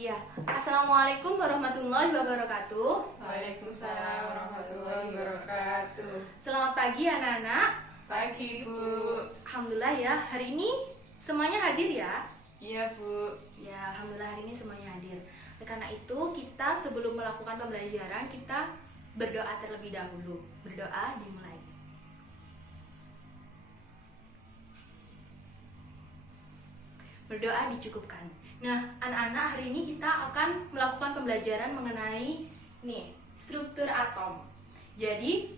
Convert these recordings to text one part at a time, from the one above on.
Iya, Assalamualaikum warahmatullahi wabarakatuh. Waalaikumsalam warahmatullahi wabarakatuh. Selamat pagi anak-anak. Pagi Bu. Alhamdulillah ya, hari ini semuanya hadir ya. Iya Bu. Ya, Alhamdulillah hari ini semuanya hadir. Karena itu kita sebelum melakukan pembelajaran kita berdoa terlebih dahulu. Berdoa dimulai. Berdoa dicukupkan. Nah, anak-anak, hari ini kita akan melakukan pembelajaran mengenai struktur atom. Jadi,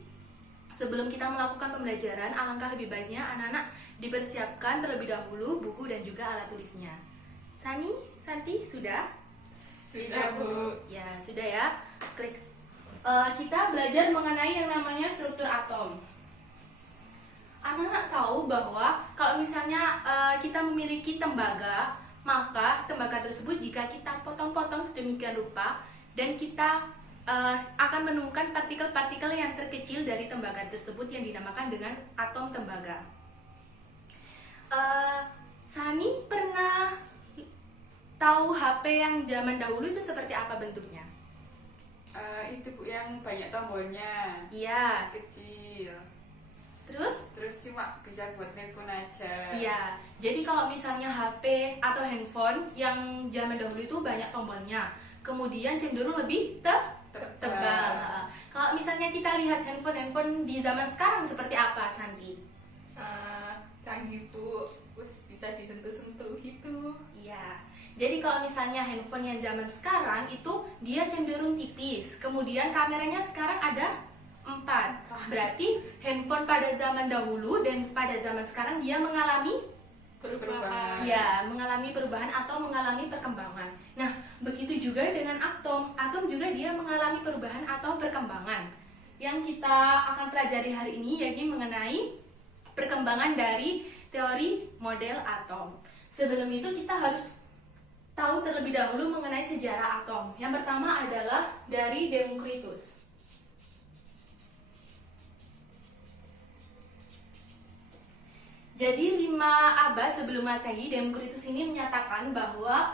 sebelum kita melakukan pembelajaran, alangkah lebih baiknya anak-anak dipersiapkan terlebih dahulu buku dan juga alat tulisnya. Sani, Santi, sudah? Sudah Bu. Ya, sudah ya. Klik. Kita belajar mengenai yang namanya struktur atom. Anak-anak tahu bahwa kalau misalnya kita memiliki tembaga, maka tembaga tersebut jika kita potong-potong sedemikian rupa dan kita akan menemukan partikel-partikel yang terkecil dari tembaga tersebut yang dinamakan dengan atom tembaga. Sani pernah tahu HP yang zaman dahulu itu seperti apa bentuknya? Itu Bu yang banyak tombolnya. Iya. Kecil. Terus cuma bisa buat telepon aja. iya, jadi kalau misalnya HP atau handphone yang zaman dahulu itu banyak tombolnya, kemudian cenderung lebih tebal. Kalau misalnya kita lihat handphone di zaman sekarang seperti apa, Santi? Canggih Bu. Terus bisa disentuh-sentuh gitu. Iya. Jadi kalau misalnya handphone yang zaman sekarang itu dia cenderung tipis, kemudian kameranya sekarang ada 4. Berarti handphone pada zaman dahulu dan pada zaman sekarang dia mengalami Perubahan. ya, mengalami perubahan atau mengalami perkembangan. Nah, begitu juga dengan atom. Atom juga dia mengalami perubahan atau perkembangan. Yang kita akan pelajari hari ini yaitu mengenai perkembangan dari teori model atom. Sebelum itu kita harus tahu terlebih dahulu mengenai sejarah atom. Yang pertama adalah dari Democritus. Jadi 5 abad sebelum Masehi, Democritus ini menyatakan bahwa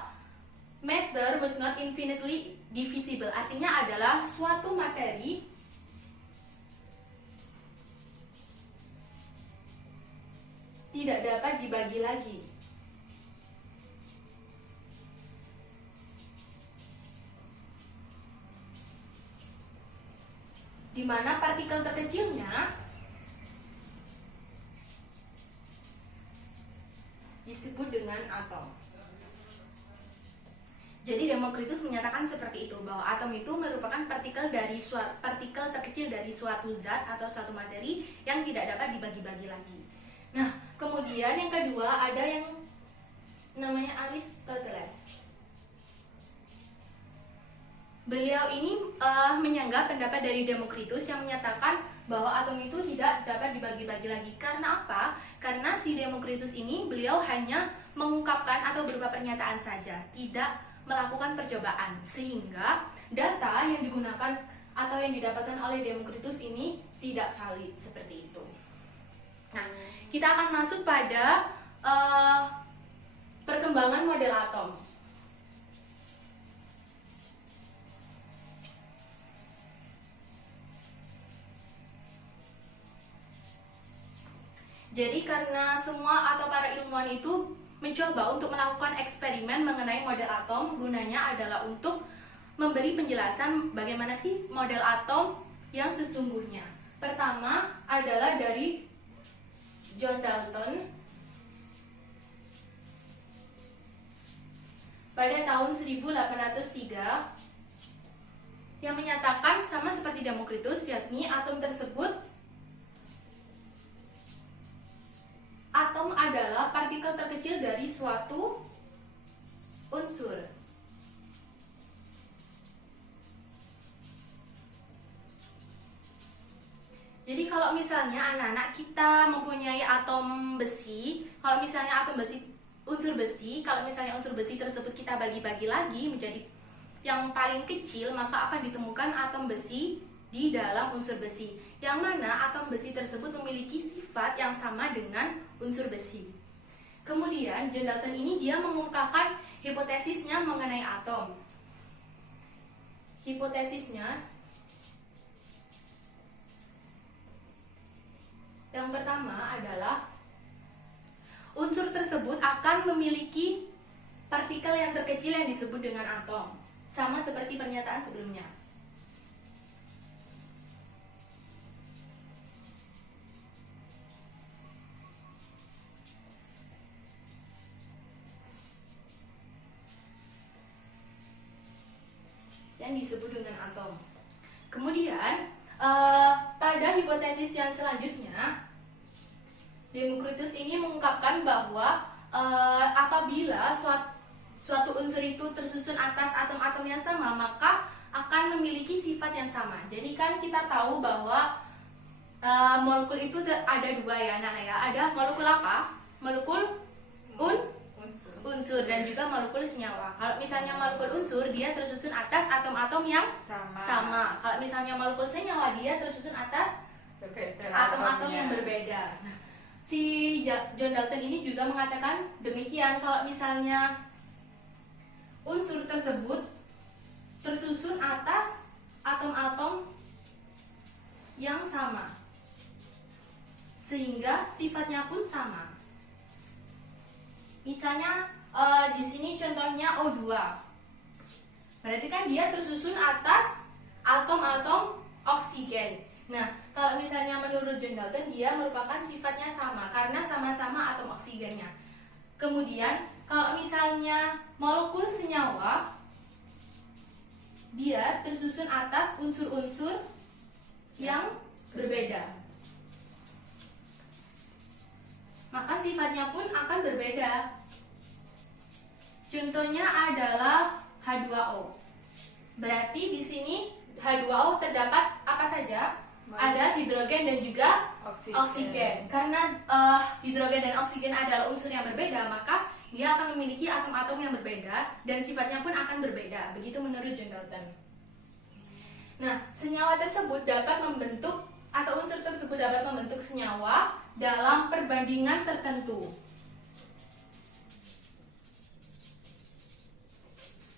matter was not infinitely divisible. Artinya adalah suatu materi tidak dapat dibagi lagi. Di mana partikel terkecilnya disebut dengan atom. Jadi Democritus menyatakan seperti itu, bahwa atom itu merupakan partikel terkecil dari suatu zat atau suatu materi yang tidak dapat dibagi-bagi lagi. Nah, kemudian yang kedua ada yang namanya Aristoteles. Beliau ini menyanggah pendapat dari Democritus yang menyatakan bahwa atom itu tidak dapat dibagi-bagi lagi. Karena apa? Karena si Democritus ini beliau hanya mengungkapkan atau berupa pernyataan saja, tidak melakukan percobaan, sehingga data yang digunakan atau yang didapatkan oleh Democritus ini tidak valid seperti itu. Nah, kita akan masuk pada perkembangan model atom. Jadi karena semua atau para ilmuwan itu mencoba untuk melakukan eksperimen mengenai model atom, gunanya adalah untuk memberi penjelasan bagaimana sih model atom yang sesungguhnya. Pertama adalah dari John Dalton pada tahun 1803 yang menyatakan sama seperti Democritus, yakni atom tersebut atom adalah partikel terkecil dari suatu unsur. Jadi kalau misalnya anak-anak kita mempunyai atom besi, kalau misalnya unsur besi, kalau misalnya unsur besi tersebut kita bagi-bagi lagi menjadi yang paling kecil, maka akan ditemukan atom besi di dalam unsur besi, yang mana atom besi tersebut memiliki sifat yang sama dengan unsur besi. Kemudian John Dalton ini dia mengungkapkan hipotesisnya mengenai atom. Hipotesisnya yang pertama adalah unsur tersebut akan memiliki partikel yang terkecil yang disebut dengan atom, sama seperti pernyataan sebelumnya. Yang disebut dengan atom. Kemudian pada hipotesis yang selanjutnya, Democritus ini mengungkapkan bahwa apabila suatu unsur itu tersusun atas atom-atom yang sama, maka akan memiliki sifat yang sama. Jadi kan kita tahu bahwa molekul itu ada dua ya, anak-anak ya. Ada molekul apa? Molekul unsur dan juga molekul senyawa. Kalau misalnya molekul unsur, dia tersusun atas atom-atom yang sama. Kalau misalnya molekul senyawa, dia tersusun atas atom-atom yang berbeda. Si John Dalton ini juga mengatakan demikian. Kalau misalnya unsur tersebut tersusun atas atom-atom yang sama, sehingga sifatnya pun sama. Misalnya di sini contohnya O2. Berarti kan dia tersusun atas atom-atom oksigen. Nah, kalau misalnya menurut John Dalton, dia merupakan sifatnya sama karena sama-sama atom oksigennya. Kemudian kalau misalnya molekul senyawa, dia tersusun atas unsur-unsur yang berbeda, maka sifatnya pun akan berbeda. Contohnya adalah H2O. Berarti di sini H2O terdapat apa saja? Ada hidrogen dan juga oksigen. Karena hidrogen dan oksigen adalah unsur yang berbeda, maka dia akan memiliki atom-atom yang berbeda dan sifatnya pun akan berbeda. Begitu menurut John Dalton. Nah, senyawa tersebut dapat membentuk atau unsur tersebut dapat membentuk senyawa dalam perbandingan tertentu.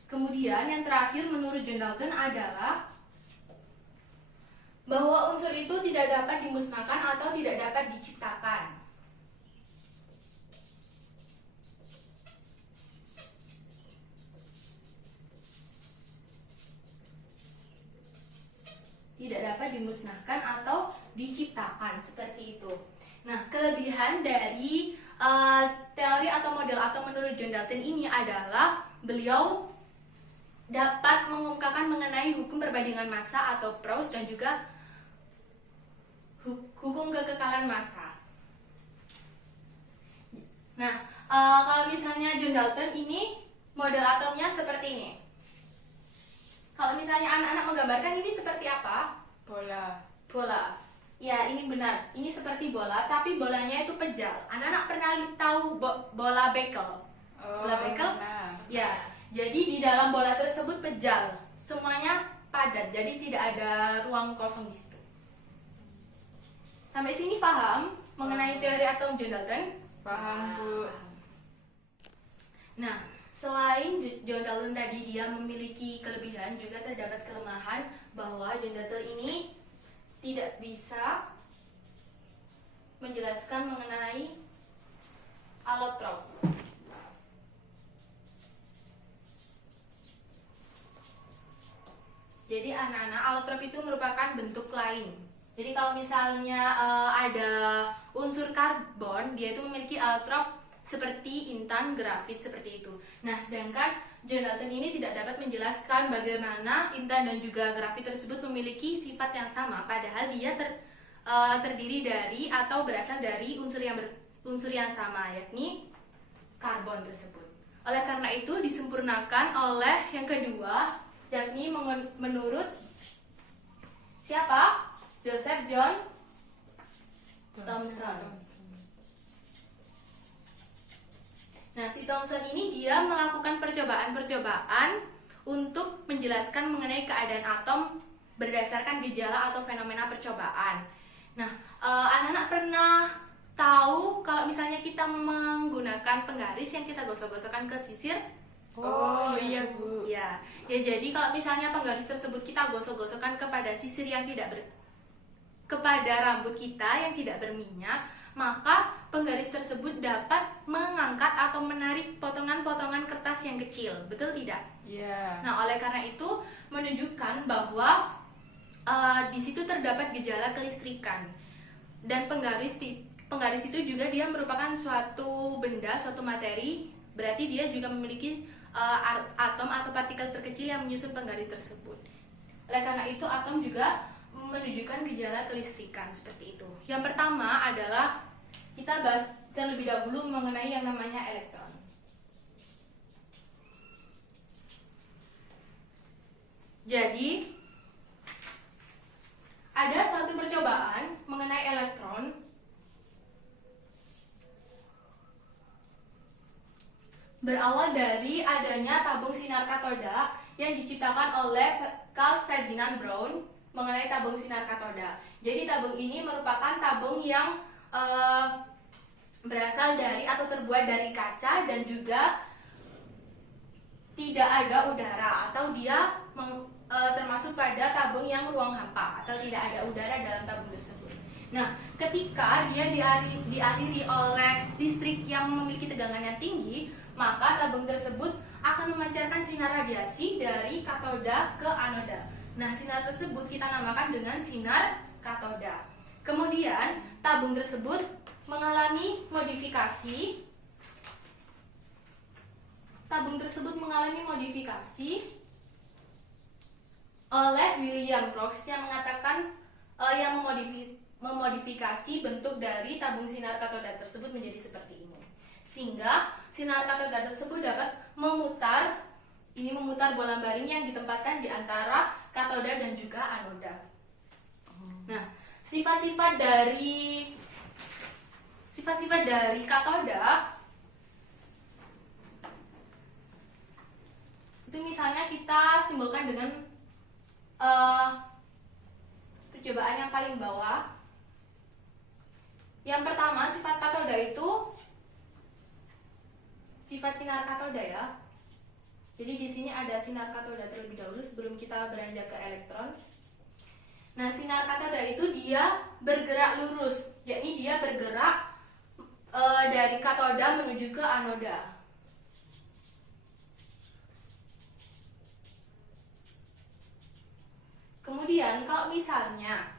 Kemudian yang terakhir menurut John Dalton adalah bahwa unsur itu tidak dapat dimusnahkan atau tidak dapat diciptakan. Tidak dapat dimusnahkan atau diciptakan, seperti itu. Nah, kelebihan dari teori atau model atom menurut John Dalton ini adalah beliau dapat mengungkapkan mengenai hukum perbandingan massa atau Proust dan juga hukum kekekalan massa. Nah, kalau misalnya John Dalton ini model atomnya seperti ini. Kalau misalnya anak-anak menggambarkan ini seperti apa? Bola. Ya, ini benar. Ini seperti bola, tapi bolanya itu pejal. Anak-anak pernah tahu bola bekel? Bola bekel? Ya. Jadi di dalam bola tersebut pejal. Semuanya padat. Jadi tidak ada ruang kosong di situ. Sampai sini paham mengenai teori atom John Dalton? Paham, Bu. Nah, selain John Dalton tadi dia memiliki kelebihan, juga terdapat kelemahan bahwa John Dalton ini tidak bisa menjelaskan mengenai allotrop. Jadi anak-anak, allotrop itu merupakan bentuk lain. Jadi kalau misalnya ada unsur karbon, dia itu memiliki allotrop seperti intan, grafit, seperti itu. Nah, sedangkan John Dalton ini tidak dapat menjelaskan bagaimana intan dan juga grafit tersebut memiliki sifat yang sama, padahal dia terdiri dari atau berasal dari unsur yang sama, yakni karbon tersebut. Oleh karena itu disempurnakan oleh yang kedua, yakni menurut siapa? Joseph John Thomson. Nah, si Thomson ini dia melakukan percobaan-percobaan untuk menjelaskan mengenai keadaan atom berdasarkan gejala atau fenomena percobaan. Nah, anak-anak pernah tahu kalau misalnya kita menggunakan penggaris yang kita gosok-gosokkan ke sisir? Oh iya Bu. Ya, ya jadi kalau misalnya penggaris tersebut kita gosok-gosokkan kepada sisir yang kepada rambut kita yang tidak berminyak, maka penggaris tersebut dapat mengangkat atau menarik potongan-potongan kertas yang kecil. Betul tidak? Iya. Nah, oleh karena itu menunjukkan bahwa di situ terdapat gejala kelistrikan. Dan penggaris itu juga dia merupakan suatu benda, suatu materi, berarti dia juga memiliki atom atau partikel terkecil yang menyusun penggaris tersebut. Oleh karena itu atom juga menunjukkan gejala kelistrikan seperti itu. Yang pertama adalah kita bahas terlebih dahulu mengenai yang namanya elektron. Jadi ada suatu percobaan mengenai elektron berawal dari adanya tabung sinar katoda yang diciptakan oleh Carl Ferdinand Braun mengenai tabung sinar katoda. Jadi tabung ini merupakan tabung yang berasal dari atau terbuat dari kaca dan juga tidak ada udara atau dia termasuk pada tabung yang ruang hampa atau tidak ada udara dalam tabung tersebut. Nah, ketika dia dialiri oleh listrik yang memiliki tegangan yang tinggi, maka tabung tersebut akan memancarkan sinar radiasi dari katoda ke anoda. Nah, sinar tersebut kita namakan dengan sinar katoda. Kemudian, tabung tersebut mengalami modifikasi. Tabung tersebut mengalami modifikasi oleh William Crookes yang mengatakan yang memodifikasi bentuk dari tabung sinar katoda tersebut menjadi seperti ini. Sehingga sinar katoda tersebut dapat memutar bola-baling yang ditempatkan di antara katoda dan juga anoda. Nah, sifat-sifat dari katoda itu misalnya kita simbolkan dengan percobaan yang paling bawah. Yang pertama, sifat katoda itu sifat sinar katoda ya. Jadi di sini ada sinar katoda terlebih dahulu sebelum kita beranjak ke elektron. Nah, sinar katoda itu dia bergerak lurus, yakni dia bergerak dari katoda menuju ke anoda. Kemudian kalau misalnya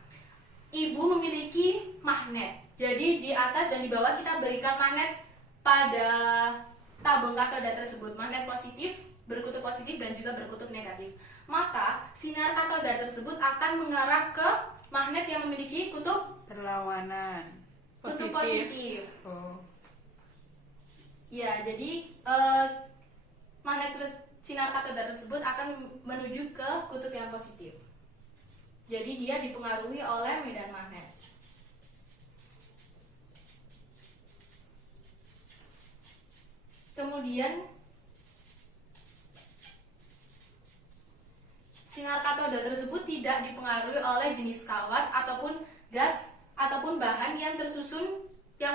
ibu memiliki magnet, jadi di atas dan di bawah kita berikan magnet pada tabung katoda tersebut, magnet positif, berkutub positif dan juga berkutub negatif. Maka sinar katoda tersebut akan mengarah ke magnet yang memiliki kutub Berlawanan. kutub positif. Oh. Ya, jadi sinar katoda tersebut akan menuju ke kutub yang positif. Jadi dia dipengaruhi oleh medan magnet. Kemudian sinar katoda tersebut tidak dipengaruhi oleh jenis kawat ataupun gas ataupun bahan yang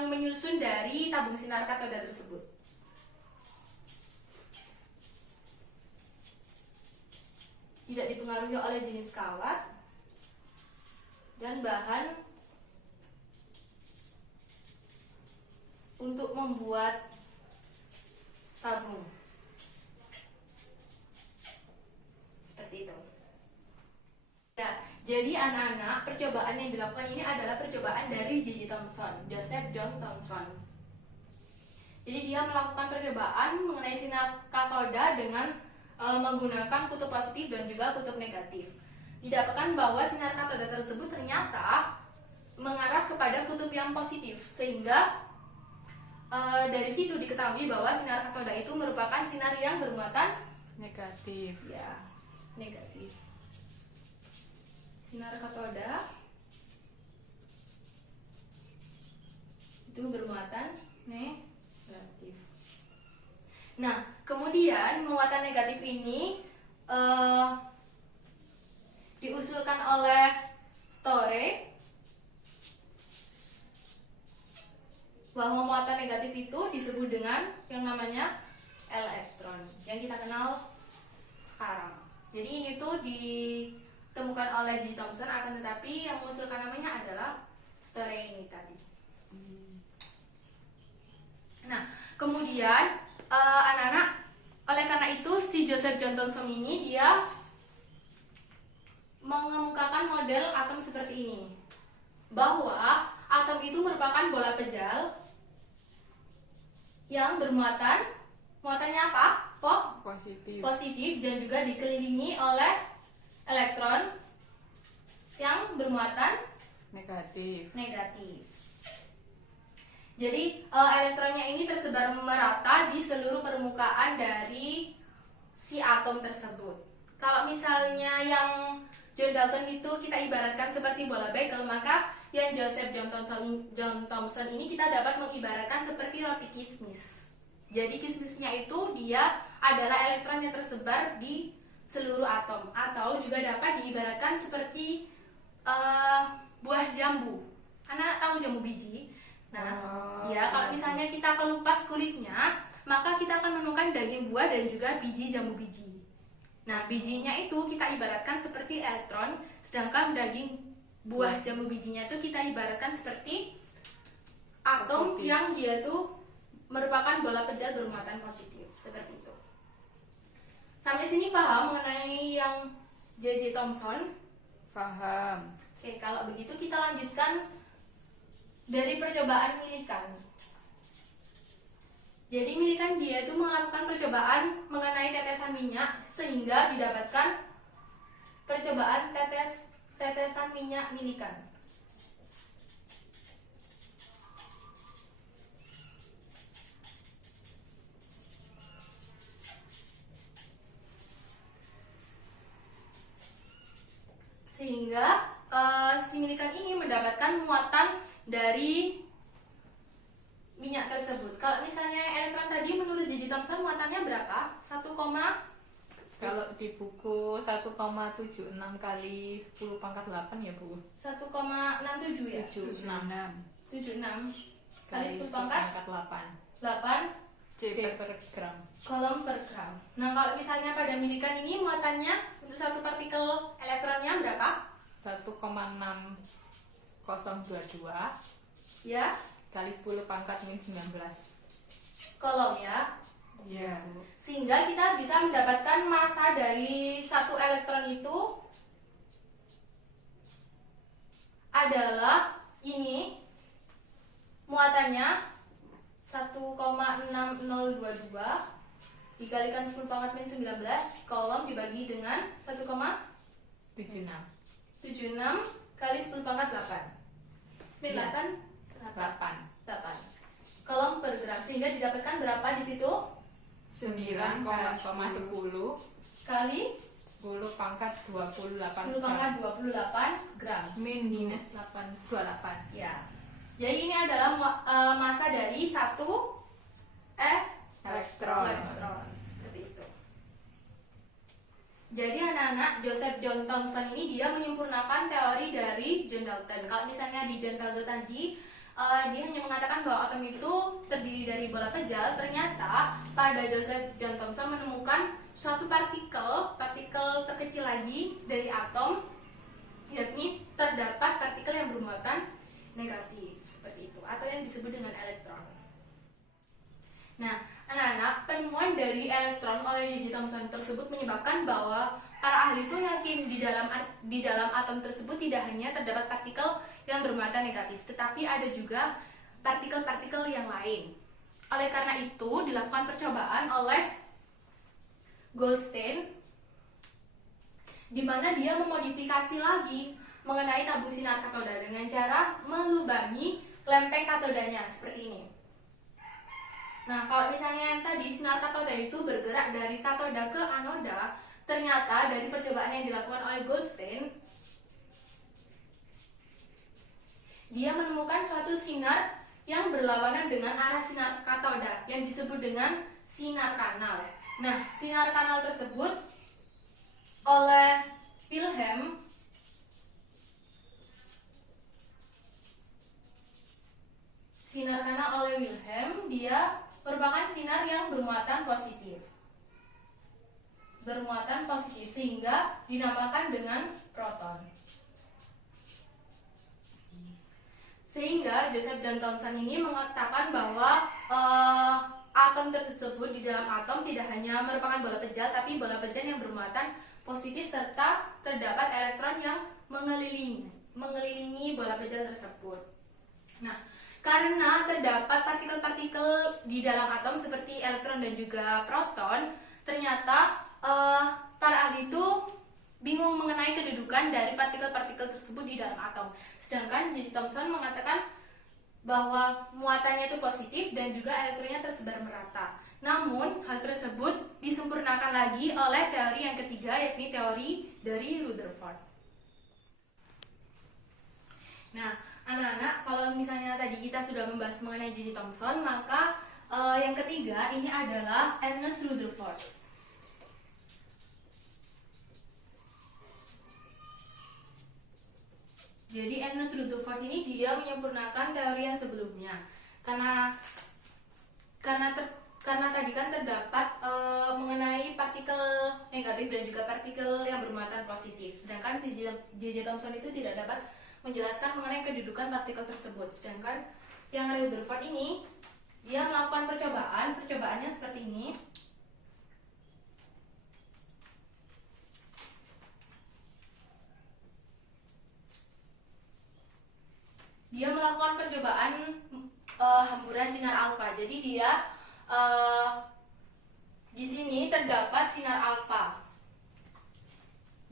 menyusun dari tabung sinar katoda tersebut. Tidak dipengaruhi oleh jenis kawat dan bahan untuk membuat tabung. Seperti itu. Ya, jadi anak-anak, percobaan yang dilakukan ini adalah percobaan dari J.J. Thomson, Joseph John Thomson. Jadi dia melakukan percobaan mengenai sinar katoda dengan menggunakan kutub positif dan juga kutub negatif. Didapatkan bahwa sinar katoda tersebut ternyata mengarah kepada kutub yang positif, sehingga dari situ diketahui bahwa sinar katoda itu merupakan sinar yang bermuatan Negatif. ya, negatif. Sinar katoda itu bermuatan negatif. Nah, kemudian muatan negatif ini diusulkan oleh Story bahwa muatan negatif itu disebut dengan yang namanya elektron yang kita kenal sekarang. Jadi ini tuh ditemukan oleh J. Thomson, akan tetapi yang mengusulkan namanya adalah Sterne ini tadi. Nah, kemudian anak-anak, oleh karena itu si Joseph John Thomson ini dia mengemukakan model atom seperti ini, bahwa atom itu merupakan bola pejal yang muatannya apa? Positif. Positif dan juga dikelilingi oleh elektron yang bermuatan Negatif. negatif. Jadi elektronnya ini tersebar merata di seluruh permukaan dari si atom tersebut. Kalau misalnya yang John Dalton itu kita ibaratkan seperti bola bagel, maka yang Joseph John Thomson ini kita dapat mengibaratkan seperti roti kismis. Jadi kismisnya itu dia adalah elektron yang tersebar di seluruh atom, atau juga dapat diibaratkan seperti buah jambu. Anak-anak tahu jambu biji? Nah, ya kalau misalnya kita kelupas kulitnya, maka kita akan menemukan daging buah dan juga biji jambu biji. Nah, bijinya itu kita ibaratkan seperti elektron, sedangkan daging buah jambu bijinya itu kita ibaratkan seperti atom Positif. yang dia tuh merupakan bola pejal bermuatan positif, seperti itu. Sampai sini paham mengenai yang J.J. Thomson? Paham. Oke, kalau begitu kita lanjutkan dari percobaan Millikan. Jadi Millikan dia itu melakukan percobaan mengenai tetesan minyak sehingga didapatkan percobaan tetesan minyak Millikan. Sehingga si Millikan ini mendapatkan muatan dari minyak tersebut. Kalau misalnya elektron tadi menurut J.J. Thomson muatannya berapa? 1, Kalau di buku 1,76 kali 10 pangkat 8 ya Bu. 1,67 ya? 76 76 kali 10 pangkat 8 8 C per gram. kolom per gram. Nah, kalau misalnya pada Millikan ini muatannya untuk satu partikel elektronnya berapa? 1,6022 Ya, kali 10 pangkat min 19. kolom ya. Iya. Sehingga kita bisa mendapatkan massa dari satu elektron itu adalah ini, muatannya 1,6022 dikalikan 10 pangkat min 19 kolom dibagi dengan 76 1,76 kali 10 pangkat 8 min Iya. 8 8 kolom per gram, sehingga didapatkan berapa di situ? 9,10 Kali 10 pangkat 28 10 pangkat 28 gram. min minus 828. Ya. Jadi ini adalah massa dari satu Elektron. Seperti itu. Jadi anak-anak, Joseph John Thomson ini dia menyempurnakan teori dari John Dalton. Kalau misalnya di John Dalton tadi dia hanya mengatakan bahwa atom itu terdiri dari bola pejal, ternyata pada Joseph John Thomson menemukan suatu partikel terkecil lagi dari atom, yakni terdapat partikel yang bermuatan negatif seperti itu, atau yang disebut dengan elektron. Nah, anak-anak, penemuan dari elektron oleh J.J. Thomson tersebut menyebabkan bahwa para ahli itu yakin di dalam atom tersebut tidak hanya terdapat partikel yang bermuatan negatif, tetapi ada juga partikel-partikel yang lain. Oleh karena itu, dilakukan percobaan oleh Goldstein, di mana dia memodifikasi lagi mengenai tabung sinar katoda dengan cara melubangi lempeng katodanya seperti ini. Nah, kalau misalnya yang tadi sinar katoda itu bergerak dari katoda ke anoda, ternyata dari percobaan yang dilakukan oleh Goldstein, dia menemukan suatu sinar yang berlawanan dengan arah sinar katoda yang disebut dengan sinar kanal. Nah, sinar kanal tersebut oleh Wilhelm sinar kanan oleh Wilhelm, dia merupakan sinar yang bermuatan positif. Bermuatan positif sehingga dinamakan dengan proton. Sehingga Joseph John Thomson ini mengatakan bahwa atom tersebut di dalam atom tidak hanya merupakan bola pejal, tapi bola pejal yang bermuatan positif serta terdapat elektron yang mengelilingi bola pejal tersebut. Nah, karena terdapat partikel-partikel di dalam atom seperti elektron dan juga proton, ternyata para ahli itu bingung mengenai kedudukan dari partikel-partikel tersebut di dalam atom. Sedangkan J. Thomson mengatakan bahwa muatannya itu positif dan juga elektronnya tersebar merata. Namun, hal tersebut disempurnakan lagi oleh teori yang ketiga, yakni teori dari Rutherford. Nah, anak-anak, kalau misalnya tadi kita sudah membahas mengenai J. Thomson, maka yang ketiga ini adalah Ernest Rutherford. Jadi Ernest Rutherford ini dia menyempurnakan teori yang sebelumnya, karena tadi kan terdapat mengenai partikel negatif dan juga partikel yang bermuatan positif. Sedangkan si J. Thomson itu tidak dapat menjelaskan mengenai kedudukan partikel tersebut. Sedangkan yang Rutherford ini dia melakukan percobaannya seperti ini. Dia melakukan percobaan hamburan sinar alfa. Jadi dia di sini terdapat sinar alfa.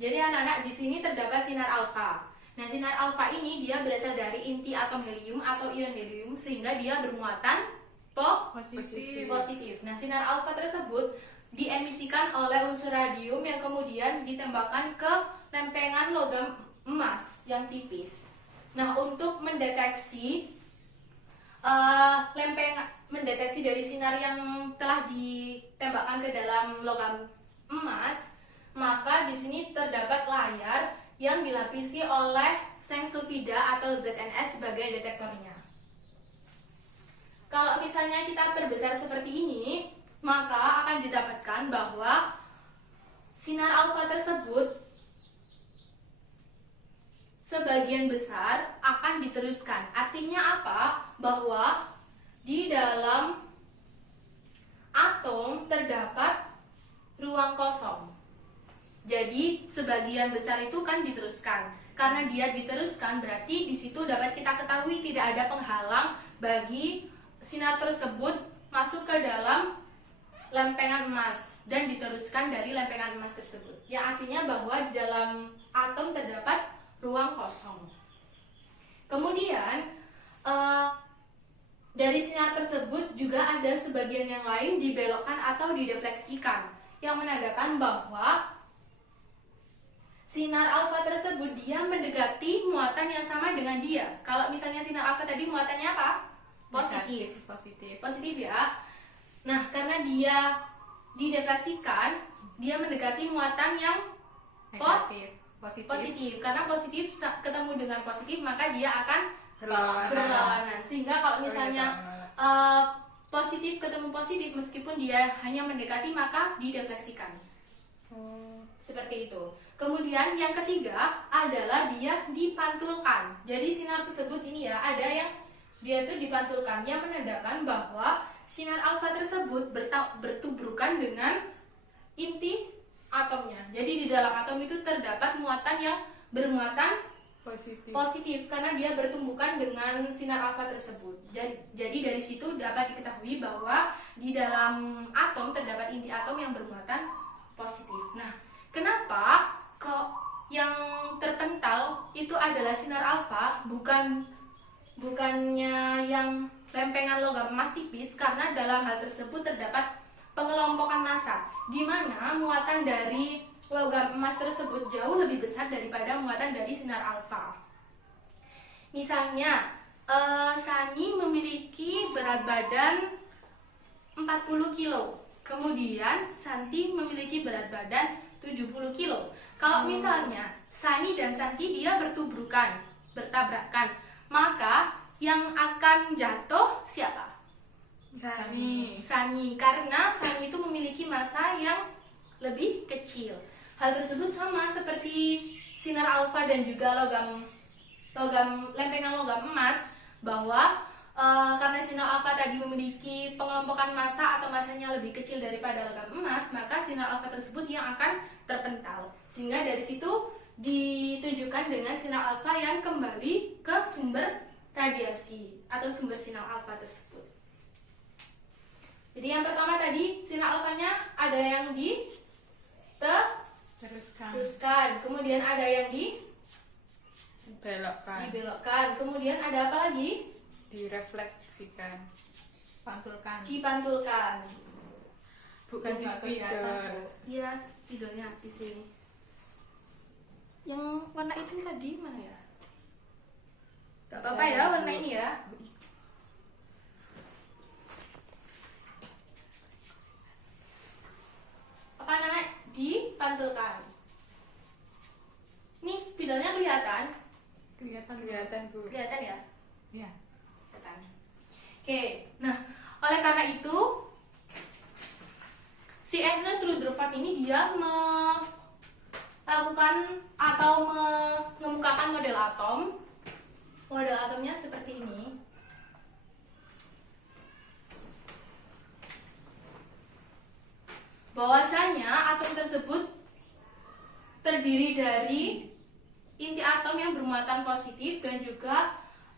Jadi anak-anak, di sini terdapat sinar alfa. Nah, sinar alfa ini dia berasal dari inti atom helium atau ion helium sehingga dia bermuatan positif. Nah, sinar alfa tersebut diemisikan oleh unsur radium yang kemudian ditembakkan ke lempengan logam emas yang tipis. Nah, untuk mendeteksi mendeteksi dari sinar yang telah ditembakkan ke dalam logam emas, maka di sini terdapat layar yang dilapisi oleh seng sulfida atau ZNS sebagai detektornya. Kalau misalnya kita perbesar seperti ini, maka akan didapatkan bahwa sinar alfa tersebut sebagian besar akan diteruskan. Artinya apa? Bahwa di dalam atom terdapat ruang kosong. Jadi sebagian besar itu kan diteruskan. Karena dia diteruskan berarti di situ dapat kita ketahui tidak ada penghalang bagi sinar tersebut masuk ke dalam lempengan emas dan diteruskan dari lempengan emas tersebut. Yang artinya bahwa di dalam atom terdapat ruang kosong. Kemudian dari sinar tersebut juga ada sebagian yang lain dibelokkan atau didefleksikan, yang menandakan bahwa sinar alfa tersebut dia mendekati muatan yang sama dengan dia. Kalau misalnya sinar alfa tadi muatannya apa? Positif ya. Nah, karena dia didefleksikan, dia mendekati muatan yang positif. Karena positif ketemu dengan positif, maka dia akan berlawanan. Sehingga kalau misalnya positif ketemu positif, meskipun dia hanya mendekati, maka didefleksikan. Seperti itu. Kemudian yang ketiga adalah dia dipantulkan. Jadi sinar tersebut ini ya, ada yang dia itu dipantulkan, yang menandakan bahwa sinar alfa tersebut bertubrukan dengan inti atomnya. Jadi di dalam atom itu terdapat muatan yang bermuatan positif karena dia bertumbukan dengan sinar alfa tersebut. Jadi dari situ dapat diketahui bahwa di dalam atom terdapat inti atom yang bermuatan positif. Nah, kenapa kok yang terpental itu adalah sinar alfa, bukannya yang lempengan logam emas tipis? Karena dalam hal tersebut terdapat pengelompokan massa, di mana muatan dari logam emas tersebut jauh lebih besar daripada muatan dari sinar alfa. Misalnya, Sani memiliki berat badan 40 kilo, kemudian Santi memiliki berat badan 70 kilo. Kalau misalnya Sani dan Santi dia bertabrakan, maka yang akan jatuh siapa? Sunny, karena Sunny itu memiliki massa yang lebih kecil. Hal tersebut sama seperti sinar alfa dan juga lempengan logam emas, bahwa karena sinar alfa tadi memiliki pengelompokan massa atau massanya lebih kecil daripada logam emas, maka sinar alfa tersebut yang akan terpental. Sehingga dari situ ditunjukkan dengan sinar alfa yang kembali ke sumber radiasi atau sumber sinar alfa tersebut. Jadi yang pertama tadi sinar alfanya ada yang teruskan, kemudian ada yang dibelokkan, kemudian ada apa lagi? Direfleksikan, Dipantulkan. bukan di spidol. Iya, spidolnya habis ini. Yang warna hitam tadi mana ya? Gak apa-apa ya warna ini ya. Akan anak dipantulkan. Nih spidolnya kelihatan? Kelihatan Bu. Kelihatan ya? Ya. Kelihatan. Oke, nah oleh karena itu si Ernest Rutherford ini dia melakukan atau mengemukakan model atom. Model atomnya seperti ini. Bahwasanya atom tersebut terdiri dari inti atom yang bermuatan positif dan juga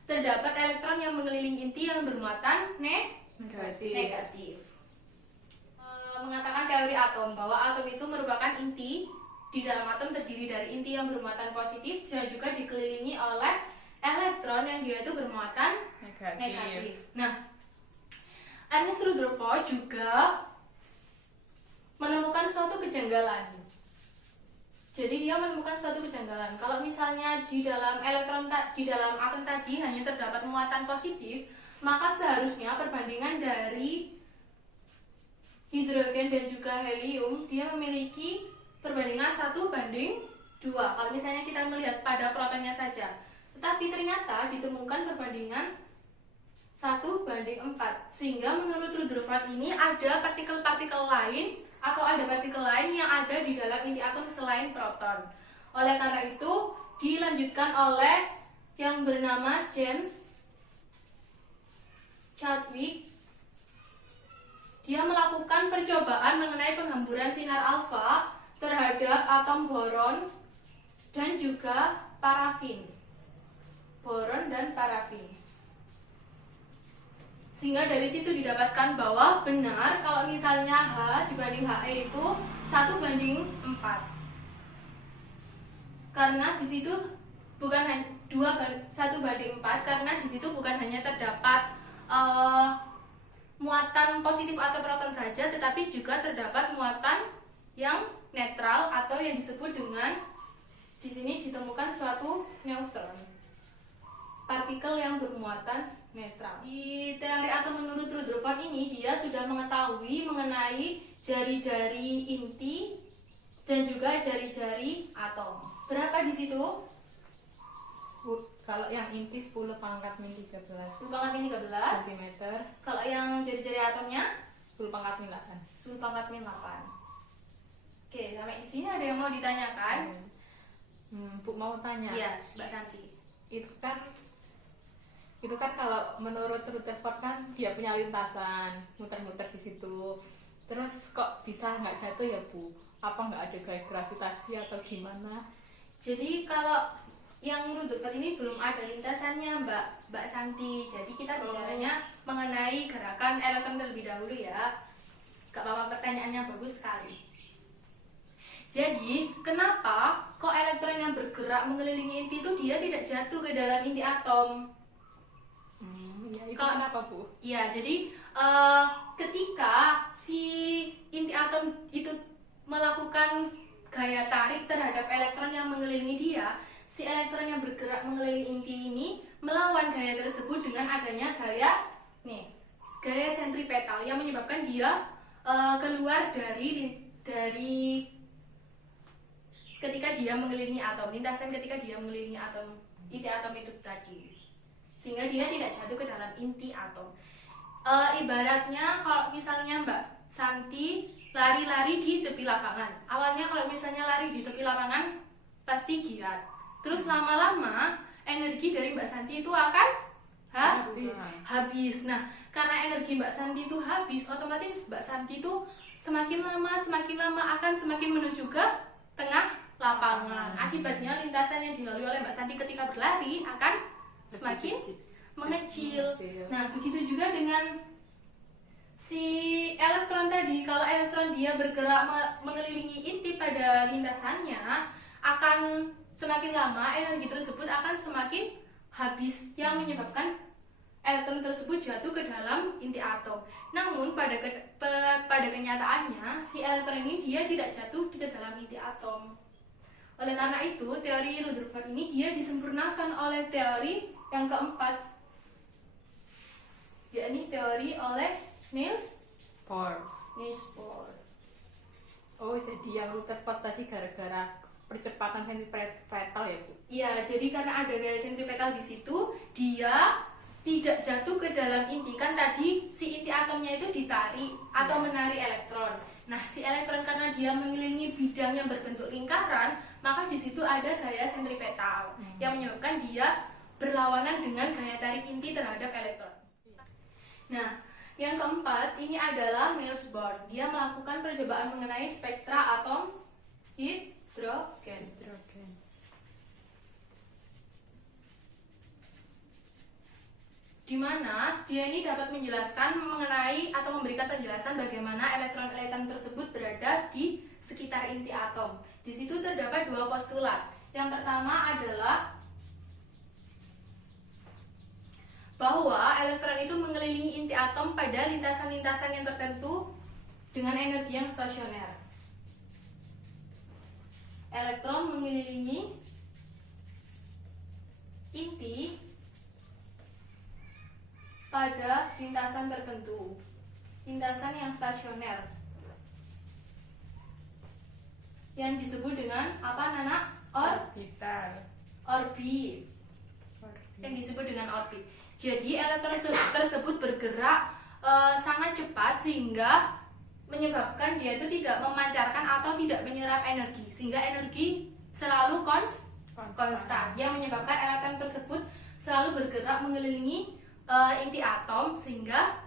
terdapat elektron yang mengelilingi inti yang bermuatan negatif. Mengatakan teori atom bahwa atom itu merupakan inti. Di dalam atom terdiri dari inti yang bermuatan positif dan juga dikelilingi oleh elektron yang dia itu bermuatan negatif. Nah, Ernest Rutherford juga menemukan suatu kejanggalan. Jadi dia menemukan suatu kejanggalan. Kalau misalnya di dalam atom tadi hanya terdapat muatan positif, maka seharusnya perbandingan dari hidrogen dan juga helium dia memiliki perbandingan 1:2. Kalau misalnya kita melihat pada protonnya saja. Tetapi ternyata ditemukan perbandingan 1:4. Sehingga menurut Rutherford ini ada partikel-partikel lain atau ada partikel lain yang ada di dalam inti atom selain proton. Oleh karena itu dilanjutkan oleh yang bernama James Chadwick. Dia melakukan percobaan mengenai penghamburan sinar alfa terhadap atom boron dan juga parafin. Boron dan parafin. Sehingga dari situ didapatkan bahwa benar kalau misalnya H dibanding He itu 1:4. Karena di situ bukan hanya 1:4 karena di situ bukan hanya terdapat muatan positif atau proton saja, tetapi juga terdapat muatan yang netral atau yang disebut dengan di sini ditemukan suatu neutron. Partikel yang bermuatan netral. Di teori atom menurut Rutherford ini dia sudah mengetahui mengenai jari-jari inti dan juga jari-jari atom. Berapa di situ? Kalau yang inti 10⁻13 cm. Kalau yang jari-jari atomnya 10⁻8. 10⁻8. Oke, sampai di sini ada yang mau ditanyakan? Bu mau tanya. Iya, Mbak Santi. Itu kan kalau menurut Rutherford kan dia punya lintasan muter-muter di situ. Terus kok bisa nggak jatuh ya Bu? Apa nggak ada gaya gravitasi atau gimana? Jadi kalau yang Rutherford ini belum ada lintasannya Mbak Santi. Jadi kita bicaranya mengenai gerakan elektron terlebih dahulu ya. Gak apa-apa, pertanyaannya bagus sekali. Jadi kenapa kok elektron yang bergerak mengelilingi inti itu dia tidak jatuh ke dalam inti atom? Ya, itu kenapa Bu? Ya, jadi ketika si inti atom itu melakukan gaya tarik terhadap elektron yang mengelilingi dia, si elektron yang bergerak mengelilingi inti ini melawan gaya tersebut dengan adanya gaya sentripetal yang menyebabkan dia keluar dari ketika dia mengelilingi atom, lintasan ketika dia mengelilingi atom, inti atom itu tadi. sehingga dia tidak jatuh ke dalam inti atom. Ibaratnya kalau misalnya Mbak Santi lari-lari di tepi lapangan. Awalnya kalau misalnya lari di tepi lapangan pasti giat. Terus lama-lama energi dari Mbak Santi itu akan habis. Nah, karena energi Mbak Santi itu habis, otomatis Mbak Santi itu semakin lama akan semakin menuju ke tengah lapangan. Akibatnya lintasan yang dilalui oleh Mbak Santi ketika berlari akan semakin mengecil. Nah, begitu juga dengan si elektron tadi. Kalau elektron dia bergerak mengelilingi inti pada lintasannya, akan semakin lama energi tersebut akan semakin habis, yang menyebabkan elektron tersebut jatuh ke dalam inti atom. Namun pada kenyataannya si elektron ini dia tidak jatuh ke dalam inti atom. Oleh karena itu, teori Rutherford ini dia disempurnakan oleh teori yang keempat, yakni teori oleh Niels Bohr. Oh, jadi yang Rutherford tadi gara-gara percepatan sentripetal ya, Bu? Iya, jadi karena ada gaya sentripetal di situ, dia tidak jatuh ke dalam inti. Kan tadi si inti atomnya itu ditarik atau menarik elektron. Nah, si elektron karena dia mengelilingi bidang yang berbentuk lingkaran, maka di situ ada gaya sentripetal yang menyebabkan dia berlawanan dengan gaya tarik inti terhadap elektron. Nah, yang keempat ini adalah Niels Bohr. Dia melakukan percobaan mengenai spektra atom hidrogen. Di mana dia ini dapat menjelaskan mengenai atau memberikan penjelasan bagaimana elektron-elektron tersebut berada di sekitar inti atom. Di situ terdapat dua postulat. Yang pertama adalah bahwa elektron itu mengelilingi inti atom pada lintasan-lintasan yang tertentu dengan energi yang stasioner. Elektron mengelilingi inti pada lintasan tertentu, lintasan yang stasioner, yang disebut dengan apa, Nana? Orbit. Yang disebut dengan orbit. Jadi elektron tersebut bergerak sangat cepat sehingga menyebabkan dia itu tidak memancarkan atau tidak menyerap energi, sehingga energi selalu konstan, yang menyebabkan elektron tersebut selalu bergerak mengelilingi inti atom sehingga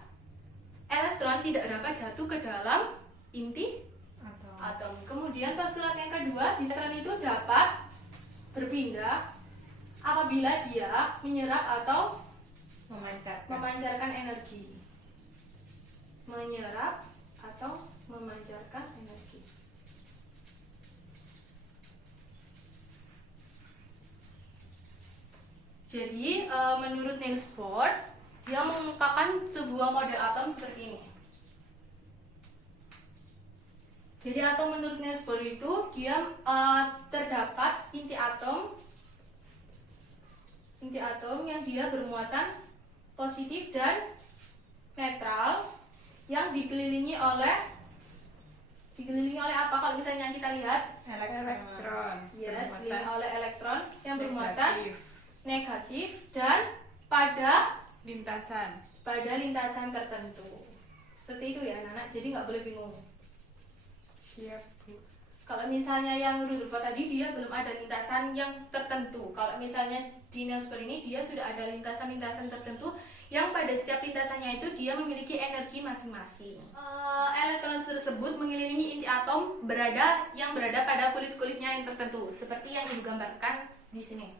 elektron tidak dapat jatuh ke dalam inti atom. Kemudian postulat yang kedua, elektron itu dapat berpindah apabila dia menyerap atau memancarkan energi. Menyerap atau memancarkan energi. Jadi menurut Niels Bohr, dia mengemukakan sebuah model atom seperti ini. Jadi atom menurut Niels Bohr itu dia terdapat inti atom yang dia bermuatan positif dan netral, yang dikelilingi oleh apa? Kalau misalnya kita lihat elektron, ya, dikelilingi oleh elektron yang bermuatan negatif dan pada lintasan tertentu. Seperti itu ya, Nana. Jadi nggak boleh bingung. Siap, Bu. Kalau misalnya yang Rutherford tadi dia belum ada lintasan yang tertentu. Kalau misalnya di Niels Bohr ini dia sudah ada lintasan-lintasan tertentu yang pada setiap lintasannya itu dia memiliki energi masing-masing. Elektron tersebut mengelilingi inti atom yang berada pada kulit-kulitnya yang tertentu, seperti yang digambarkan di sini.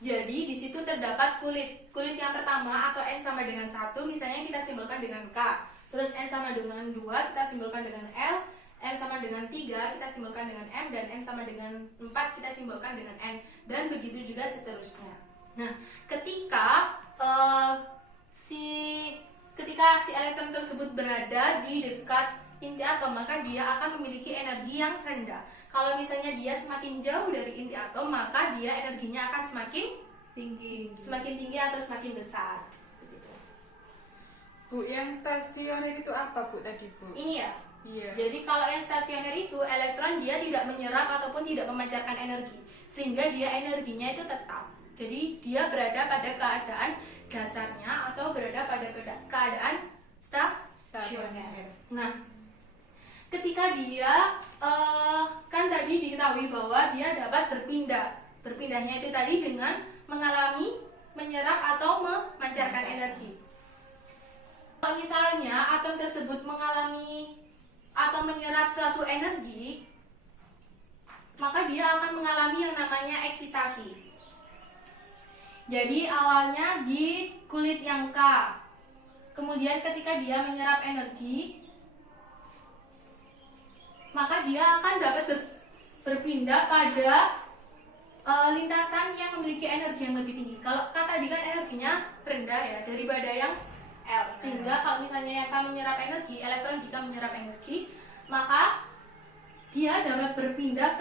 Jadi di situ terdapat kulit yang pertama atau N sama dengan 1, misalnya kita simbolkan dengan K. Terus N sama dengan 2 kita simbolkan dengan L, N sama dengan 3 kita simbolkan dengan M, dan N sama dengan 4 kita simbolkan dengan N, dan begitu juga seterusnya. Nah, ketika si elektron tersebut berada di dekat inti atom, maka dia akan memiliki energi yang rendah. Kalau misalnya dia semakin jauh dari inti atom, maka dia energinya akan semakin tinggi atau semakin besar. Bu, yang stasioner itu apa, Bu, tadi, Bu? Ini ya, Iya. Jadi kalau yang stasioner itu elektron dia tidak menyerap ataupun tidak memancarkan energi, sehingga dia energinya itu tetap. Jadi dia berada pada keadaan dasarnya atau berada pada keadaan stasioner. Nah, ketika dia kan tadi diketahui bahwa dia dapat berpindah. Berpindahnya itu tadi dengan mengalami menyerap atau memancarkan energi. Kalau misalnya atom tersebut mengalami atau menyerap suatu energi, maka dia akan mengalami yang namanya eksitasi. Jadi awalnya di kulit yang K, kemudian ketika dia menyerap energi, maka dia akan dapat berpindah pada lintasan yang memiliki energi yang lebih tinggi. Kalau tadi kan energinya rendah ya daripada yang L, sehingga kalau misalnya yang K menyerap energi, elektron jika menyerap energi, maka dia dapat berpindah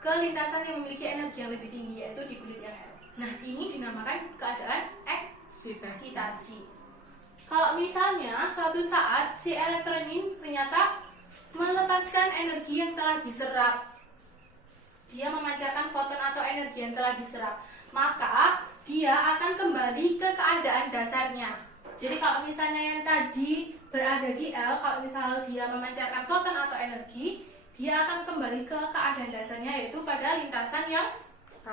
ke lintasan yang memiliki energi yang lebih tinggi, yaitu di kulit yang L. Nah, ini dinamakan keadaan eksitasi. Kalau misalnya suatu saat si elektron ini ternyata melepaskan energi yang telah diserap, dia memancarkan foton atau energi yang telah diserap, maka dia akan kembali ke keadaan dasarnya. Jadi kalau misalnya yang tadi berada di L, kalau misalnya dia memancarkan foton atau energi, dia akan kembali ke keadaan dasarnya, yaitu pada lintasan yang K.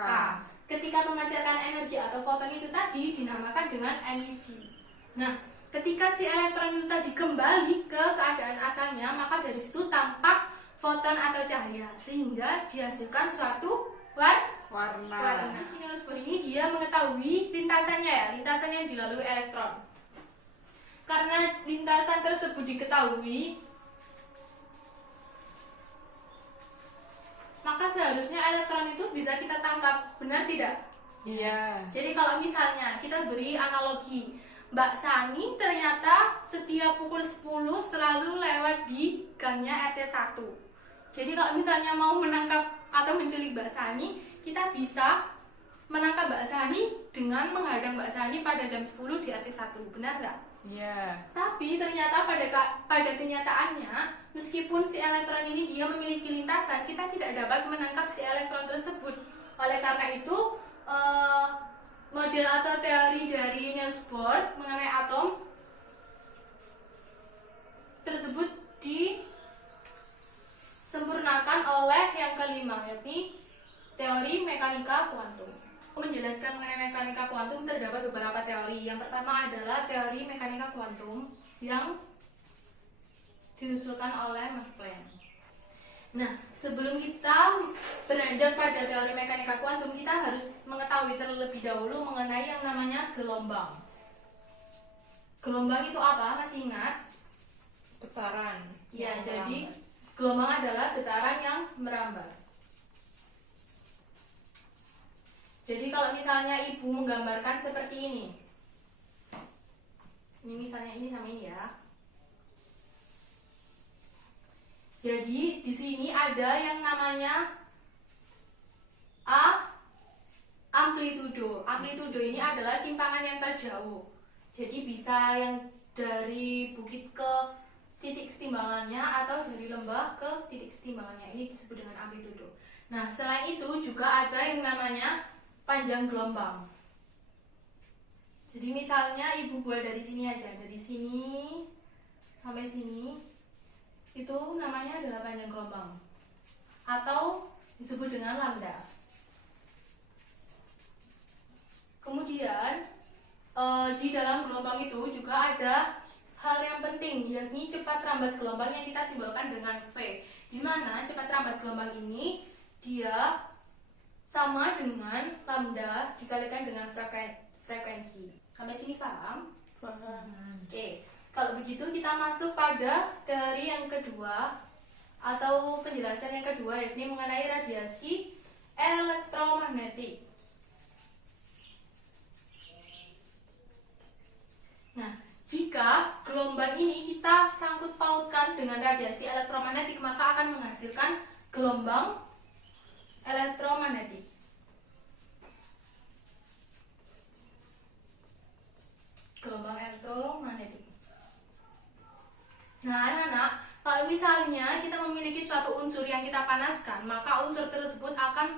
Ketika memancarkan energi atau foton itu tadi dinamakan dengan emisi. Nah, ketika si elektron itu tadi kembali ke keadaan asalnya, maka dari situ tampak foton atau cahaya, sehingga dihasilkan suatu warna. Si Niels Bohr ini dia mengetahui lintasannya ya, lintasan yang dilalui elektron. Karena lintasan tersebut diketahui, maka seharusnya elektron itu bisa kita tangkap, benar tidak? Iya. Jadi kalau misalnya kita beri analogi, Mbak Sani ternyata setiap pukul 10 selalu lewat di gangnya RT1. Jadi kalau misalnya mau menangkap atau menculik Mbak Sani, kita bisa menangkap Mbak Sani dengan menghadang Mbak Sani pada jam 10 di RT1, benar nggak? Iya. Tapi ternyata pada kenyataannya, meskipun si elektron ini dia memiliki lintasan, kita tidak dapat menangkap si elektron tersebut. Oleh karena itu, model atau teori dari Niels Bohr mengenai atom tersebut disempurnakan oleh yang kelima, yakni teori mekanika kuantum. Menjelaskan mengenai mekanika kuantum terdapat beberapa teori. Yang pertama adalah teori mekanika kuantum yang diusulkan oleh Max Planck. Nah, sebelum kita beranjak pada teori mekanika kuantum, kita harus mengetahui terlebih dahulu mengenai yang namanya gelombang. Gelombang itu apa? Masih ingat? Getaran. Ya, jadi gelombang adalah getaran yang merambat. Jadi kalau misalnya ibu menggambarkan seperti ini misalnya ini sama ini ya. Jadi di sini ada yang namanya amplitudo. Amplitudo ini adalah simpangan yang terjauh. Jadi bisa yang dari bukit ke titik setimbangannya atau dari lembah ke titik setimbangannya. Ini disebut dengan amplitudo. Nah, selain itu juga ada yang namanya panjang gelombang. Jadi misalnya ibu buat dari sini aja, dari sini sampai sini, itu namanya adalah panjang gelombang atau disebut dengan lambda. Kemudian di dalam gelombang itu juga ada hal yang penting, yakni cepat rambat gelombang yang kita simbolkan dengan V, di mana cepat rambat gelombang ini dia sama dengan lambda dikalikan dengan frekuensi. Sampai sini paham? Paham. Oke, kalau begitu kita masuk pada teori yang kedua atau penjelasan yang kedua, yakni mengenai radiasi elektromagnetik. Nah, jika gelombang ini kita sangkut pautkan dengan radiasi elektromagnetik, maka akan menghasilkan gelombang elektromagnetik. Gelombang elektromagnetik. Nah, anak-anak, kalau misalnya kita memiliki suatu unsur yang kita panaskan, maka unsur tersebut akan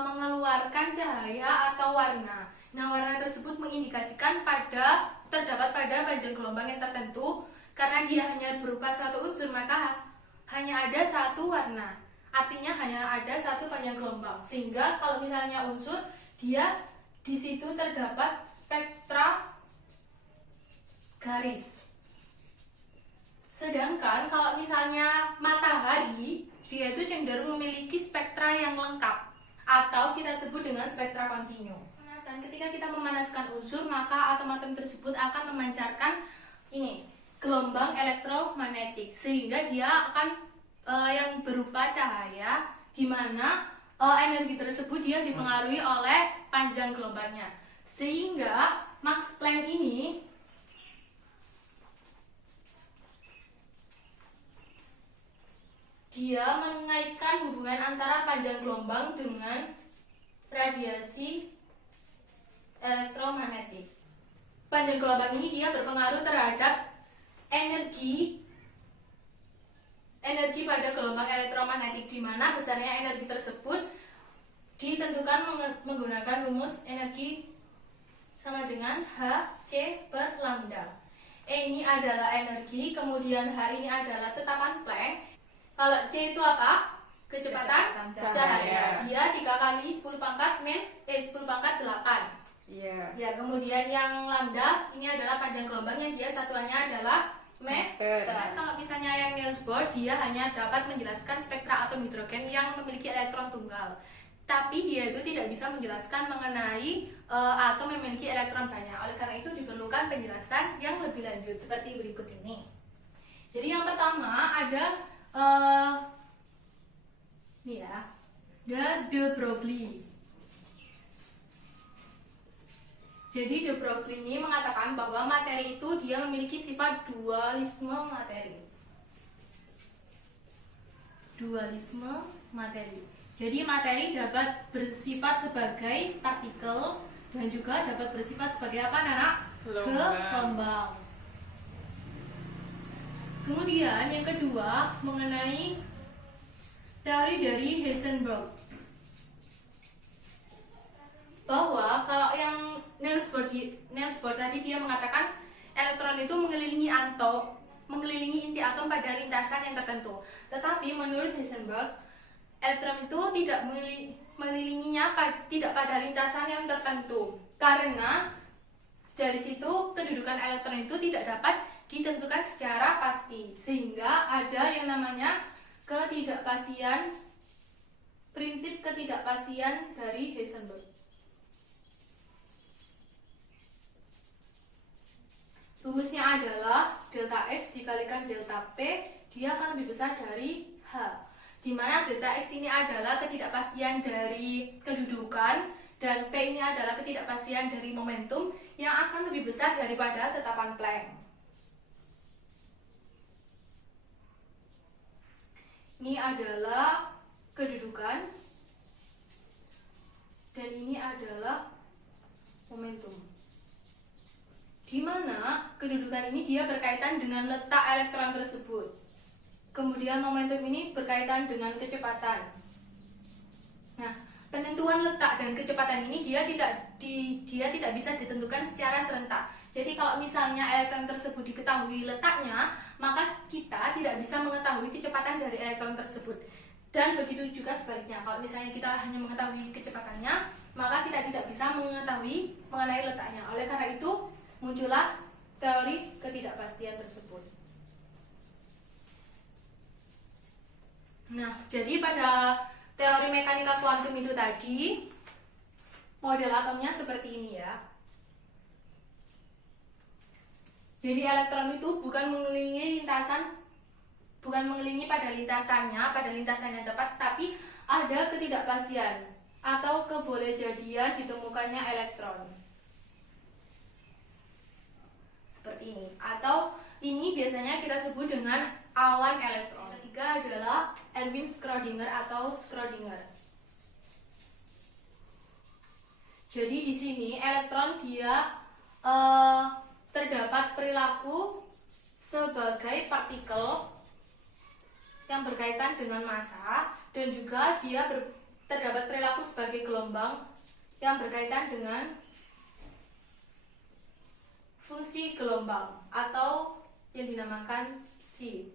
mengeluarkan cahaya atau warna. Nah, warna tersebut mengindikasikan terdapat pada panjang gelombang yang tertentu. Karena dia hanya berupa suatu unsur, maka hanya ada satu warna. Artinya hanya ada satu panjang gelombang. Sehingga kalau misalnya unsur, dia di situ terdapat spektra garis. Sedangkan kalau misalnya matahari, dia itu cenderung memiliki spektra yang lengkap, atau kita sebut dengan spektra kontinu. Ketika kita memanaskan unsur, maka atom-atom tersebut akan memancarkan gelombang elektromagnetik, sehingga dia akan yang berupa cahaya, di mana energi tersebut dia dipengaruhi oleh panjang gelombangnya. Sehingga Max Planck ini dia mengaitkan hubungan antara panjang gelombang dengan radiasi elektromagnetik. Panjang gelombang ini dia berpengaruh terhadap energi pada gelombang elektromagnetik, di mana besarnya energi tersebut ditentukan menggunakan rumus energi sama dengan Hc per lambda. E ini adalah energi, kemudian H ini adalah tetapan Planck. Kalau C itu apa? Kecepatan cahaya. Dia 3 kali 10 pangkat 10 pangkat 8. Iya. Ya, kemudian yang lambda ini adalah panjang gelombang yang dia satuannya adalah meter. Kalau misalnya yang Niels Bohr, dia hanya dapat menjelaskan spektra atom hidrogen yang memiliki elektron tunggal. Tapi dia itu tidak bisa menjelaskan mengenai atom yang memiliki elektron banyak. Oleh karena itu diperlukan penjelasan yang lebih lanjut seperti berikut ini. Jadi yang pertama ada De Broglie. Jadi De Broglie ini mengatakan bahwa materi itu dia memiliki sifat dualisme materi. Dualisme materi. Jadi materi dapat bersifat sebagai partikel dan juga dapat bersifat sebagai apa, Nana? Gelombang. Kemudian yang kedua mengenai teori dari Heisenberg, bahwa kalau yang Niels Bohr tadi dia mengatakan elektron itu mengelilingi inti atom pada lintasan yang tertentu. Tetapi menurut Heisenberg, elektron itu tidak mengelilinginya tidak pada lintasan yang tertentu. Karena dari situ kedudukan elektron itu tidak dapat ditentukan secara pasti, sehingga ada yang namanya prinsip ketidakpastian dari Heisenberg. Rumusnya adalah delta X dikalikan delta P, dia akan lebih besar dari H, di mana delta X ini adalah ketidakpastian dari kedudukan dan P ini adalah ketidakpastian dari momentum yang akan lebih besar daripada tetapan Planck. Ini adalah kedudukan dan ini adalah momentum, di mana kedudukan ini dia berkaitan dengan letak elektron tersebut. Kemudian momentum ini berkaitan dengan kecepatan. Nah, penentuan letak dan kecepatan ini dia tidak bisa ditentukan secara serentak. Jadi kalau misalnya elektron tersebut diketahui letaknya, maka kita tidak bisa mengetahui kecepatan dari elektron tersebut. Dan begitu juga sebaliknya, kalau misalnya kita hanya mengetahui kecepatannya, maka kita tidak bisa mengetahui mengenai letaknya. Oleh karena itu, muncullah teori ketidakpastian tersebut. Nah, jadi pada teori mekanika kuantum itu tadi, model atomnya seperti ini ya. Jadi elektron itu bukan mengelilingi pada lintasannya tepat, tapi ada ketidakpastian atau kebolehjadian ditemukannya elektron. Seperti ini. Atau ini biasanya kita sebut dengan awan elektron. Yang ketiga adalah Erwin Schrödinger atau Schrödinger. Jadi di sini elektron dia terdapat perilaku sebagai partikel yang berkaitan dengan massa, dan juga dia terdapat perilaku sebagai gelombang yang berkaitan dengan fungsi gelombang atau yang dinamakan psi.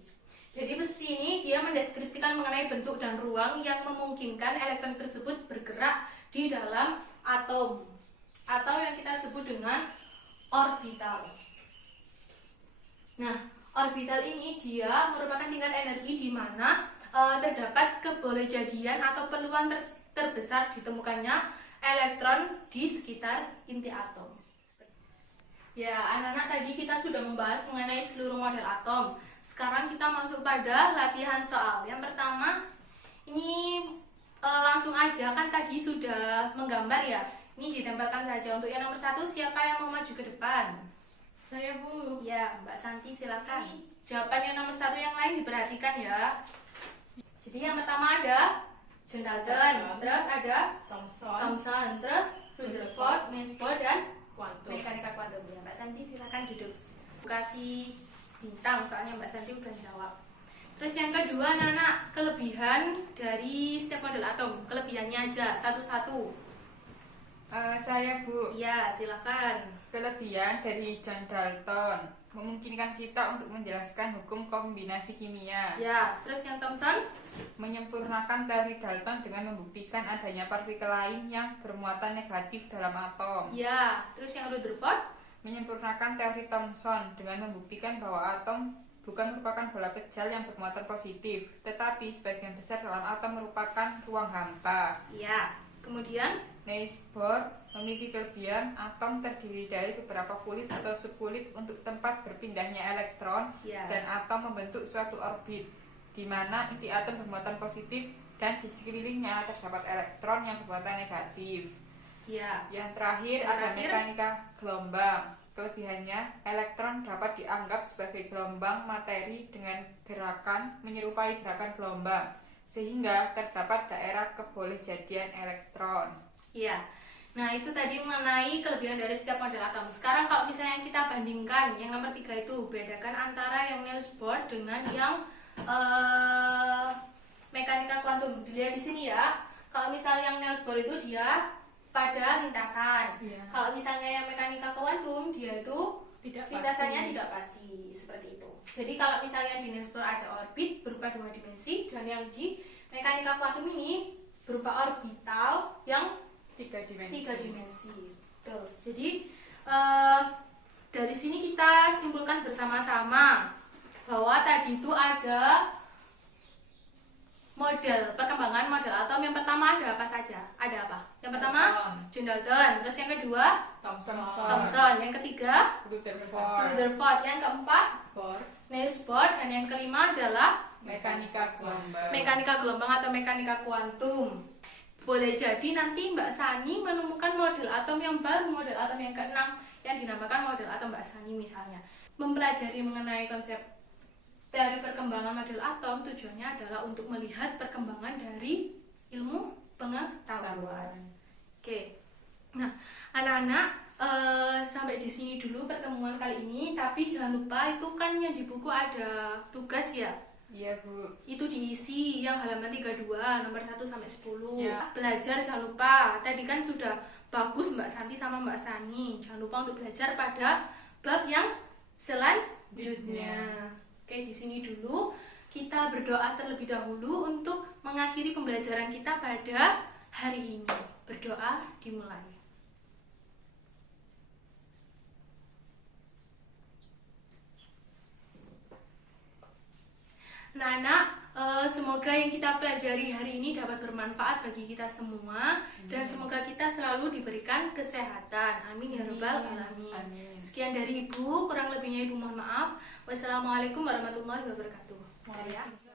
Jadi psi ini dia mendeskripsikan mengenai bentuk dan ruang yang memungkinkan elektron tersebut bergerak di dalam atom atau yang kita sebut dengan orbital. Nah, orbital ini dia merupakan tingkat energi di mana terdapat kebolehjadian atau peluang terbesar ditemukannya elektron di sekitar inti atom. Ya, anak-anak, tadi kita sudah membahas mengenai seluruh model atom. Sekarang kita masuk pada latihan soal. Yang pertama, ini langsung aja, kan tadi sudah menggambar ya. Ini ditempelkan saja. Untuk yang nomor 1, siapa yang mau maju ke depan? Saya, Bu. Ya, Mbak Santi silakan. Jawaban yang nomor 1 yang lain diperhatikan ya. Jadi yang pertama ada John Dalton, terus ada Thomson, terus Rutherford, Niels Bohr, dan Kuantum. mekanika kuantum. Ya, Mbak Santi silakan duduk. Kasih bintang soalnya Mbak Santi udah jawab. Terus yang kedua, anak-anak, kelebihan dari setiap model atom. Kelebihannya aja satu-satu. Saya, Bu. Ya, silakan. Kelebihan dari John Dalton memungkinkan kita untuk menjelaskan hukum kombinasi kimia, Ya, terus yang Thomson? menyempurnakan teori Dalton dengan membuktikan adanya partikel lain yang bermuatan negatif dalam atom, Ya, terus yang Rutherford? menyempurnakan teori Thomson dengan membuktikan bahwa atom bukan merupakan bola kecil yang bermuatan positif, tetapi sebagian besar dalam atom merupakan ruang hampa. Ya, kemudian? Niels Bohr memiliki kelebihan atom terdiri dari beberapa kulit atau subkulit untuk tempat berpindahnya elektron, Ya. dan atom membentuk suatu orbit di mana inti atom bermuatan positif dan di sekelilingnya terdapat elektron yang bermuatan negatif. Ya. Yang terakhir Yang ada terakhir? mekanika gelombang. Kelebihannya, elektron dapat dianggap sebagai gelombang materi dengan gerakan menyerupai gerakan gelombang, sehingga terdapat daerah kebolehjadian elektron. Iya. Nah, itu tadi mengenai kelebihan dari setiap model atom. Sekarang kalau misalnya kita bandingkan yang nomor 3 itu, bedakan antara yang Niels Bohr dengan yang mekanika kuantum. Dilihat di sini ya. Kalau misalnya yang Niels Bohr itu dia pada lintasan. Iya. Kalau misalnya yang mekanika kuantum dia itu Tidak lintasannya tidak pasti, seperti itu. Jadi kalau misalnya di Niels Bohr ada orbit berupa 2 dimensi, dan yang di mekanika kuantum ini berupa orbital yang 3 dimensi. 3 dimensi. Tuh. Jadi dari sini kita simpulkan bersama-sama bahwa tadi itu ada model perkembangan model atom. Yang pertama ada apa saja? Ada apa? Yang pertama John Dalton, terus yang kedua Thomson, yang ketiga Rutherford, Rutherford, yang keempat Bohr, Niels Bohr, dan yang kelima adalah mekanika gelombang. mekanika gelombang atau mekanika kuantum. Boleh jadi nanti Mbak Sani menemukan model atom yang baru, model atom yang keenam yang dinamakan model atom Mbak Sani misalnya. Mempelajari mengenai konsep teori perkembangan model atom tujuannya adalah untuk melihat perkembangan dari ilmu pengetahuan. Oke. Nah, anak-anak, sampai di sini dulu pertemuan kali ini, tapi jangan lupa itu kan yang di buku ada tugas ya. Iya, Bu. Itu diisi yang halaman 32 nomor 1 sampai 10. Ya. Belajar jangan lupa. Tadi kan sudah bagus Mbak Santi sama Mbak Sani. Jangan lupa untuk belajar pada bab yang selanjutnya. Oke, di sini dulu kita berdoa terlebih dahulu untuk mengakhiri pembelajaran kita pada hari ini. Berdoa dimulai. Nah, semoga yang kita pelajari hari ini dapat bermanfaat bagi kita semua, dan semoga kita selalu diberikan kesehatan. Amin ya rabbal alamin. Amin. Sekian dari Ibu, kurang lebihnya Ibu mohon maaf. Wassalamualaikum warahmatullahi wabarakatuh. Waalaikumsalam.